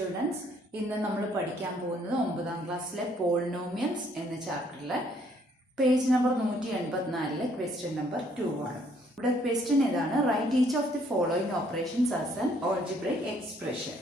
Students, ഇന്ന് നമ്മൾ പഠിക്കാൻ പോകുന്നത് 9ാം ക്ലാസ്സിലെ പോളിനോമിയൽസ് എന്ന ചാപ്റ്ററിലെ പേജ് നമ്പർ 184 ക്വസ്റ്റ്യൻ നമ്പർ 2 ആണ്. ഇവിടെ ക്വസ്റ്റ്യൻ ഇതാണ്: write each of the following operations as an algebraic expression.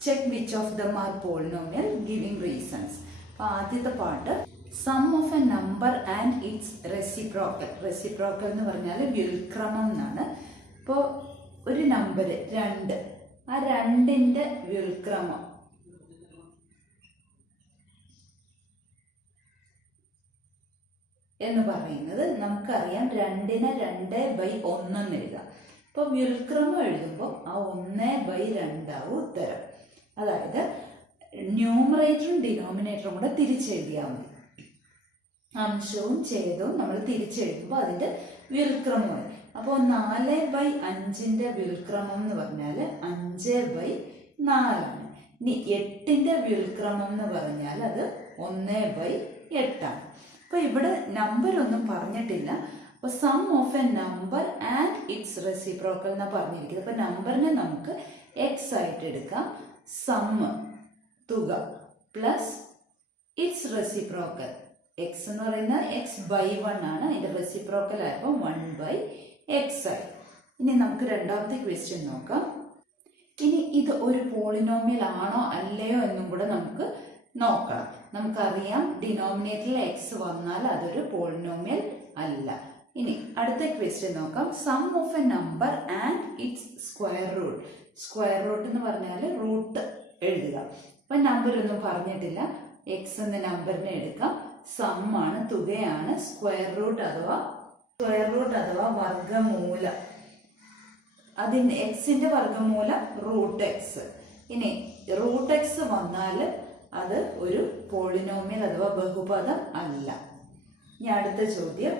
Check which of them are polynomial giving reasons. അപ്പോൾ ആദ്യത്തെ part sum of a number and its reciprocal. Reciprocal എന്ന് പറഞ്ഞാൽ വ്യുൽക്രമം എന്നാണ്. ഇപ്പോൾ ഒരു നമ്പർ 2, ആ 2ന്റെ വ്യുൽക്രമം എന്ന് പറയുന്നത് നമുക്കറിയാം 2നെ 2/1 എന്ന് എഴുതാം. ഇപ്പോൾ വ്യുൽക്രമം എഴുതുമ്പോൾ ആ 1/2 ആവും ഉത്തരം. അതായത് ന്യൂമറേറ്ററും ഡിനോമിനേറ്ററും കൂടെ തിരിച്ചെഴുതിയാൽ മതി. അംശവും ഛേദവും നമ്മൾ തിരിച്ചെഴുതുമ്പോൾ അതിന്റെ വ്യുൽക്രമമായി. അപ്പോൾ 4/5ന്റെ വ്യുൽക്രമം എന്ന് പറഞ്ഞാൽ 5/4 ആണ്. ഇനി 8ന്റെ വ്യുൽക്രമം എന്ന് പറഞ്ഞാൽ അത് 1/8 ആണ്. അപ്പൊ ഇവിടെ നമ്പർ ഒന്നും പറഞ്ഞിട്ടില്ല. അപ്പൊ sum of a number and its reciprocal എന്നാ പറഞ്ഞിരിക്കുന്നത്. അപ്പൊ നമ്പറിനെ നമുക്ക് എക്സ് ആയിട്ട് എടുക്കാം. സം തുക പ്ലസ് ഇറ്റ്സ് റെസിപ്രോക്കൽ. എക്സ് എന്ന് പറയുന്നത് x/1 ആണ്. അതിന്റെ റെസിപ്രോക്കൽ ആയപ്പോൾ 1/x ആയി. ഇനി നമുക്ക് രണ്ടാമത്തെ ക്വസ്റ്റ്യൻ നോക്കാം. ഇനി ഇത് ഒരു പോളിനോമിയൽ ആണോ അല്ലയോ എന്നും കൂടെ നമുക്ക് നോക്കണം. നമുക്കറിയാം ഡിനോമിനേറ്ററിൽ എക്സ് വന്നാൽ അതൊരു പോളിനോമിയൽ അല്ല. ഇനി അടുത്ത ക്വസ്റ്റ്യൻ നോക്കാം. Sum of a number and its square root. Square root എന്ന് പറഞ്ഞാൽ റൂട്ട് എഴുതുക. അപ്പൊ നമ്പർ ഒന്നും പറഞ്ഞിട്ടില്ല. എക്സ് എന്ന നമ്പറിനെ എടുക്കാം. സം ആണ്, തുകയാണ്. സ്ക്വയർ റൂട്ട് അഥവാ വർഗമൂലം. അതിന് എക്സിന്റെ വർഗമൂലം √x. ഇനി √x വന്നാൽ അത് ഒരു പോളിനോമിയൽ അഥവാ ബഹുപദം അല്ല. ഇനി അടുത്ത ചോദ്യം,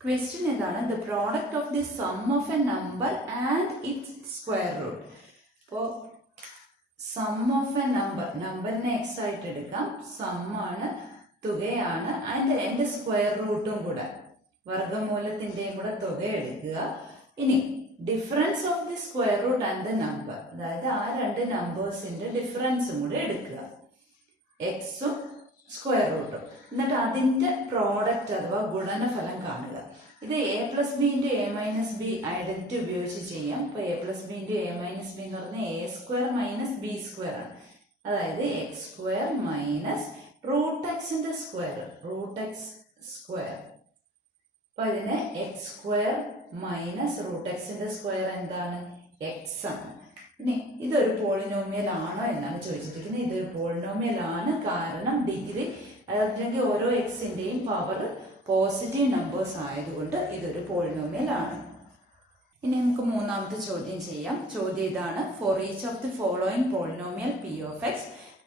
ക്വസ്റ്റ്യൻ ഇതാണ്: the product of the sum of a number and its square root. അപ്പോൾ സം ഓഫ് എ നമ്പറിനെ എക്സ് ആയിട്ട് എടുക്കാം. സം ആണ്, തുകയാണ്. അതിന്റെ സ്ക്വയർ റൂട്ടും കൂടെ, വർഗമൂലത്തിന്റെയും കൂടെ തുക എടുക്കുക. ഇനി difference of the square root and the number, അതായത് ആ 2 നമ്പേഴ്സിന്റെ ഡിഫറൻസും കൂടെ എടുക്കുക, എക്സും സ്ക്വയർ റൂട്ടും. എന്നിട്ട് അതിന്റെ പ്രോഡക്റ്റ് അഥവാ ഗുണനഫലം കാണുക. ഇത് a+b × a-b ഐഡന്റിറ്റി ഉപയോഗിച്ച് ചെയ്യാം. ഇപ്പൊ a+b × a-b എന്ന് പറഞ്ഞാൽ a² - b² ആണ്. അതായത് x² - √x-ന്റെ സ്ക്വയർ, √x². അപ്പൊ ഇതിന് x² - √x-ന്റെ സ്ക്വയർ എന്താണ്? x ആണ്. ഇനി ഇതൊരു പോളിനോമിയൽ ആണോ എന്നാണ് ചോദിച്ചിരിക്കുന്നത്. ഇതൊരു പോളിനോമിയൽ ആണ്. കാരണം ഡിഗ്രി അല്ലെങ്കിൽ ഓരോ എക്സിന്റെയും പവർ പോസിറ്റീവ് നമ്പേഴ്സ് ആയതുകൊണ്ട് ഇതൊരു പോളിനോമിയൽ ആണ്. ഇനി നമുക്ക് മൂന്നാമത്തെ ചോദ്യം ചെയ്യാം. ചോദ്യം ഇതാണ്: for each of the following polynomial p of x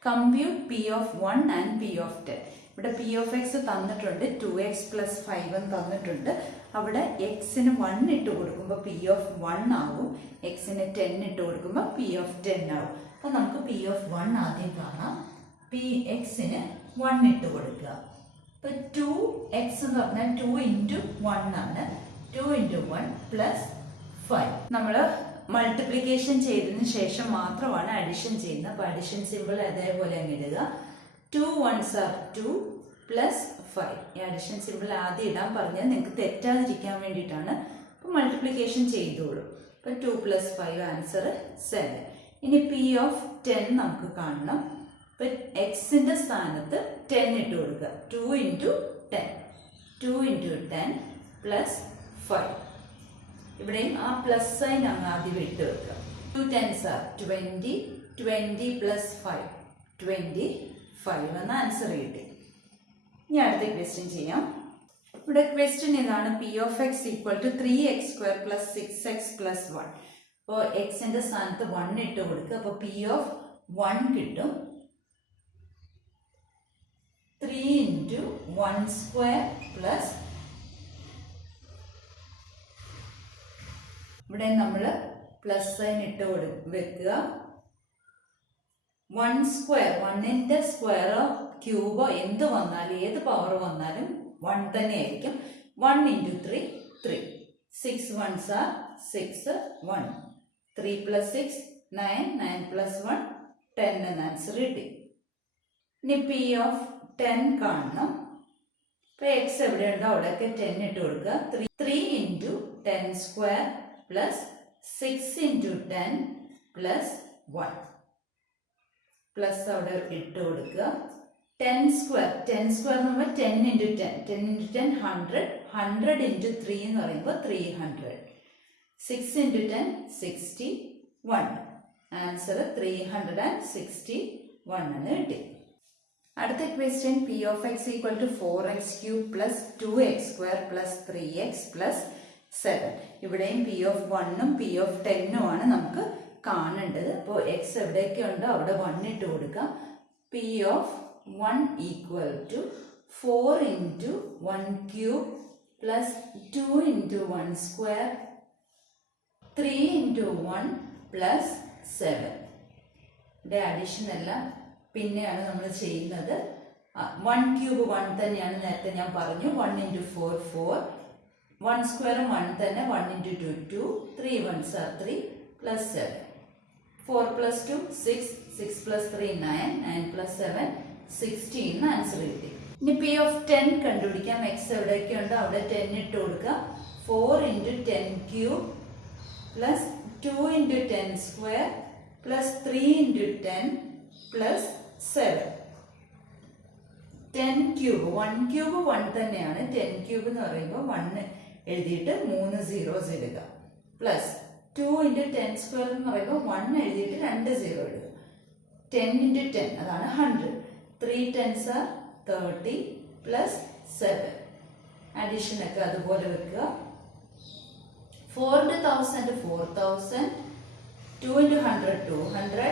compute p of 1 and p of 10. ഇവിടെ p of x തന്നിട്ടുണ്ട്, 2x + 5 തന്നിട്ടുണ്ട്. അവിടെ എക്സിന് 1 ഇട്ട് കൊടുക്കുമ്പോൾ p of 1 ആവും, എക്സിന് 10 ഇട്ട് കൊടുക്കുമ്പോൾ p of 10 ആവും. അപ്പൊ നമുക്ക് p of 1 ആദ്യം കാണാം. എക്സിന് 1 ഇട്ട് കൊടുക്കുക. ഇപ്പൊ 2x എന്ന് പറഞ്ഞാൽ 2 × 1 ആണ്. 2 × 1 + 5. നമ്മള് മൾട്ടിപ്ലിക്കേഷൻ ചെയ്തതിന് ശേഷം മാത്രമാണ് അഡിഷൻ ചെയ്യുന്നത്. അപ്പൊ അഡിഷൻ സിമ്പിൾ അതേപോലെ അങ്ങ് ഇടുക. 2 1s are 2 + 5. ഈ അഡിഷൻ സിമ്പിൾ ആദ്യം ഇടാൻ പറഞ്ഞത് നിങ്ങൾക്ക് തെറ്റാതിരിക്കാൻ വേണ്ടിയിട്ടാണ്. അപ്പൊ മൾട്ടിപ്ലിക്കേഷൻ ചെയ്തോളൂ. ഇപ്പൊ 2 + 5 ആൻസർ 7. ഇനി p of 10 നമുക്ക് കാണണം. ഇപ്പൊ എക്സിന്റെ സ്ഥാനത്ത് 10 ഇട്ട് കൊടുക്കുക. 2 × 10 2 × 10 + 5. ഇവിടെയും ആ പ്ലസ് സൈൻ അങ്ങ് ആദ്യം ഇട്ട് വെക്കുക. 2 10s are 20 20 + 5 25 എന്ന ആൻസർ കിട്ടി. ഇനി അടുത്ത ക്വസ്റ്റ്യൻ ചെയ്യാം. ഇവിടെ ക്വസ്റ്റ്യൻ ഇതാണ്: p of x = 3x² + 6x + 1. അപ്പോൾ എക്സിന്റെ സ്ഥാനത്ത് 1 ഇട്ട് കൊടുക്കുക. അപ്പോൾ p of 1 കിട്ടും. 3 × 1² ഇവിടെ നമ്മൾ പ്ലസ് സൈൻ ഇട്ട് വെക്കുക. 1², 1ന്റെ സ്ക്വയറോ ക്യൂബോ എന്ത് വന്നാലും, ഏത് പവർ വന്നാലും 1 തന്നെ ആയിരിക്കും. 1 × 3 3. 6 1s are 6 1. 3 + 6 9 9 + 1 10 എന്ന ആൻസർ കിട്ടി. ഇനി പി ഓഫ് 10 കാണണം. ഇപ്പൊ എക്സ് എവിടെയുണ്ടോ അവിടെയൊക്കെ 10 ഇട്ട് കൊടുക്കുക. 3 into 10 square plus 6 into 10 plus 1 plus അവിടെ ഇട്ട് കൊടുക്കുക. 10 സ്ക്വയർ എന്ന് പറയുമ്പോൾ 10 ഇൻറ്റു 10 100 100 ഇൻറ്റു 3 എന്ന് പറയുമ്പോൾ 300 6 ഇൻറ്റു 10 61 ആൻസർ 361 എന്ന് കിട്ടി. അടുത്ത question p of x equal to 4x³ plus 2x² plus 3x plus 7. ഇവിടെയും പി ഓഫ് 1ഉം പി ഓഫ് 10ഉം ആണ് നമുക്ക് കാണേണ്ടത്. അപ്പോൾ എക്സ് എവിടെയൊക്കെ ഉണ്ടോ അവിടെ 1 ഇട്ട് കൊടുക്കാം. P of 1 equal to 4 into 1³ plus 2 into 1² 3 into 1 plus 7. ഇവിടെ അഡീഷൻ എല്ലാം പിന്നെയാണ് നമ്മൾ ചെയ്യുന്നത്. 1³ 1 തന്നെയാണ്, നേരത്തെ ഞാൻ പറഞ്ഞു. 1 ഇൻറ്റു 4 4 1² 1 തന്നെ. 1 into 2 2 3 1s are 3 plus 7 4 plus 2 6 6 plus 3 9 9 plus 7 16 answer കിട്ടി. ഇനി പി ഓഫ് 10 കണ്ടുപിടിക്കാം. എക്സ് എവിടെയൊക്കെ ഉണ്ടോ അവിടെ 10 ഇട്ട് കൊടുക്കുക. 4 into 10³ plus 2 into 10² plus 3 into 10 plus 7 10³ 1³ 1 തന്നെയാണ്. 10³ എന്ന് പറയുമ്പോൾ 1 എഴുതിയിട്ട് 3 zeros ഇടുക. പ്ലസ് 2 ഇൻറ്റു 10² എന്ന് പറയുമ്പോൾ 1 എഴുതിയിട്ട് 2 0 ഇടുക. 10 ഇൻറ്റു 10 അതാണ് 100. 3 10s are 30 പ്ലസ് 7. അഡീഷൻ ഒക്കെ അതുപോലെ വെക്കുക. 4 into 1000 4000 2 into 100 200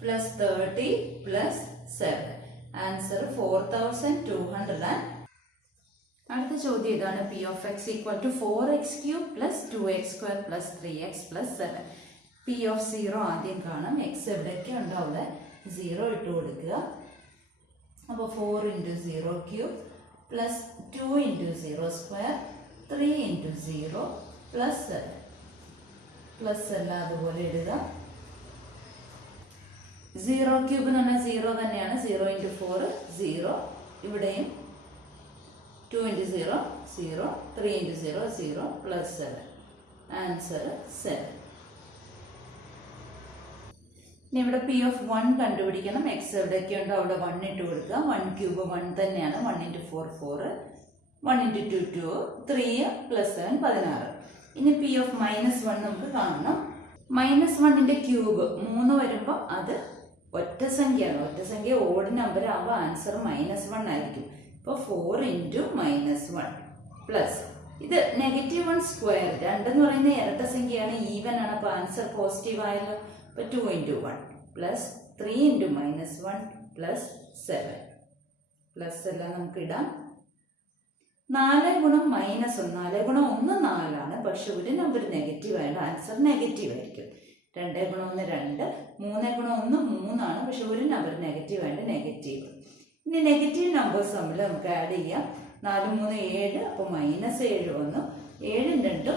plus 30 plus 7 answer 4200. അടുത്ത ചോദ്യം ഇതാണ്. P of x equal to 4x³ plus 2x² plus 3x plus 7. P of 0 ആദ്യം കാണാം. എക്സ് എവിടെയൊക്കെ ഉണ്ടോ അവിടെ 0 ഇട്ട് കൊടുക്കുക. അപ്പോൾ 4 into 0³ plus 2 into 0² 3 into 0 plus 7 plus എല്ലാം അതുപോലെ ഇടുക. 0³ എന്ന് പറഞ്ഞാൽ 0 തന്നെയാണ്. 0 ഇൻറ്റു 4 0. ഇവിടെയും 2 ഇൻറ്റു 0 0 3 ഇൻറ്റു 0 0 പ്ലസ് 7 ആൻസർ 7. ഇനി ഇവിടെ പി ഓഫ് 1 കണ്ടുപിടിക്കണം. എക്സ് എവിടെയൊക്കെ ഉണ്ടോ അവിടെ 1 ഇട്ട് കൊടുക്കുക. 1³ 1 തന്നെയാണ്. 1 ഇൻറ്റു 4 4 1 ഇൻറ്റു 2 2 3 പ്ലസ് 7 16. ഇനി പി ഓഫ് -1 നമുക്ക് കാണണം. -1ന്റെ ക്യൂബ് 3 വരുമ്പോൾ അത് ഒറ്റ സംഖ്യയാണ്. ഒറ്റ സംഖ്യ ഓഡ് നമ്പർ ആകുമ്പോൾ ആൻസർ -1 ആയിരിക്കും. ഇപ്പോൾ 4 ഇൻറ്റു -1 പ്ലസ് ഇത് -1² 2 എന്ന് പറയുന്ന ഇരട്ട സംഖ്യയാണ്, ഈവൻ ആണ്. അപ്പോൾ ആൻസർ പോസിറ്റീവ് ആയല്ലോ. അപ്പോൾ 2 into 1 plus 3 into -1 plus 7 plus എല്ലാം നമുക്ക് ഇടാം. 4 ഗുണം -1 4 ഗുണം 1 4 ആണ്. പക്ഷെ ഒരു നമ്പർ നെഗറ്റീവ് ആയതുകൊണ്ട് ആൻസർ നെഗറ്റീവ് ആയിരിക്കും. 2 ഗുണം 1 2 3 ഗുണം 1 3 ആണ്. പക്ഷെ ഒരു നമ്പർ നെഗറ്റീവ് ആയതുകൊണ്ട് നെഗറ്റീവ്. ഇനി നെഗറ്റീവ് നമ്പേഴ്സ് തമ്മിൽ നമുക്ക് ആഡ് ചെയ്യാം. 4 3 7 അപ്പോൾ -7 വന്നു. 7 2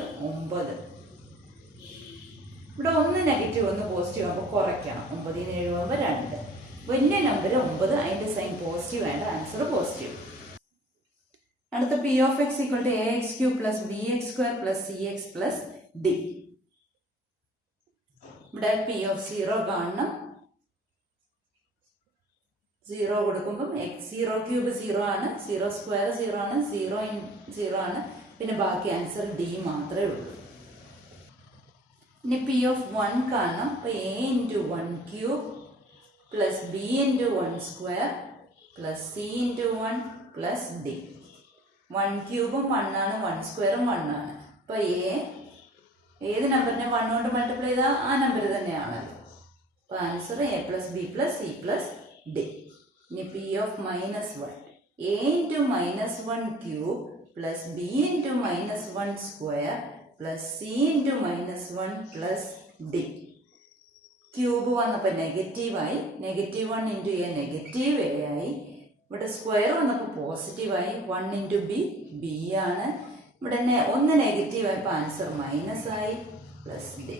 9. ഇവിടെ 1 നെഗറ്റീവ് 1 പോസിറ്റീവ് ആകുമ്പോൾ കുറയ്ക്കണം. 9 7 ആകുമ്പോൾ 2. വലിയ നമ്പർ 9, അതിൻ്റെ സൈൻ പോസിറ്റീവ് ആയതുകൊണ്ട് ആൻസർ പോസിറ്റീവ്. അടുത്ത p of x equal to ax³ plus bx² plus cx plus d. ഇവിടെ പി ഓഫ് 0 കാണണം. 0 കൊടുക്കുമ്പം x0³ 0 ആണ്, 0² 0 ആണ്, 0 0 ആണ്. പിന്നെ ബാക്കി ആൻസർ d മാത്രമേ ഉള്ളൂ. ഇനി പി ഓഫ് 1 കാണണം. അപ്പോൾ a into 1³ plus b into 1² plus c into 1 plus d. 1³ 1 ആണ്, 1² 1 ആണ്. അപ്പോൾ ഏത് നമ്പറിനെ 1 കൊണ്ട് മൾട്ടിപ്ലൈ ചെയ്താൽ ആ നമ്പർ തന്നെയാണല്ലോ. അപ്പോൾ answer a plus B plus C plus D. ഇനി P of -1 a into -1³ plus B into -1² plus C into -1 plus D. Cube വന്നപ്പോൾ നെഗറ്റീവായി. -1 ഇൻറ്റു എ നെഗറ്റീവ് എ ആയി. ഇവിടെ സ്ക്വയർ വന്നപ്പോൾ പോസിറ്റീവായി. 1 ഇൻറ്റു ബി ആണ്. ഇവിടെ 1 നെഗറ്റീവ് ആയപ്പോൾ ആൻസർ -ആയി പ്ലസ് ഡി.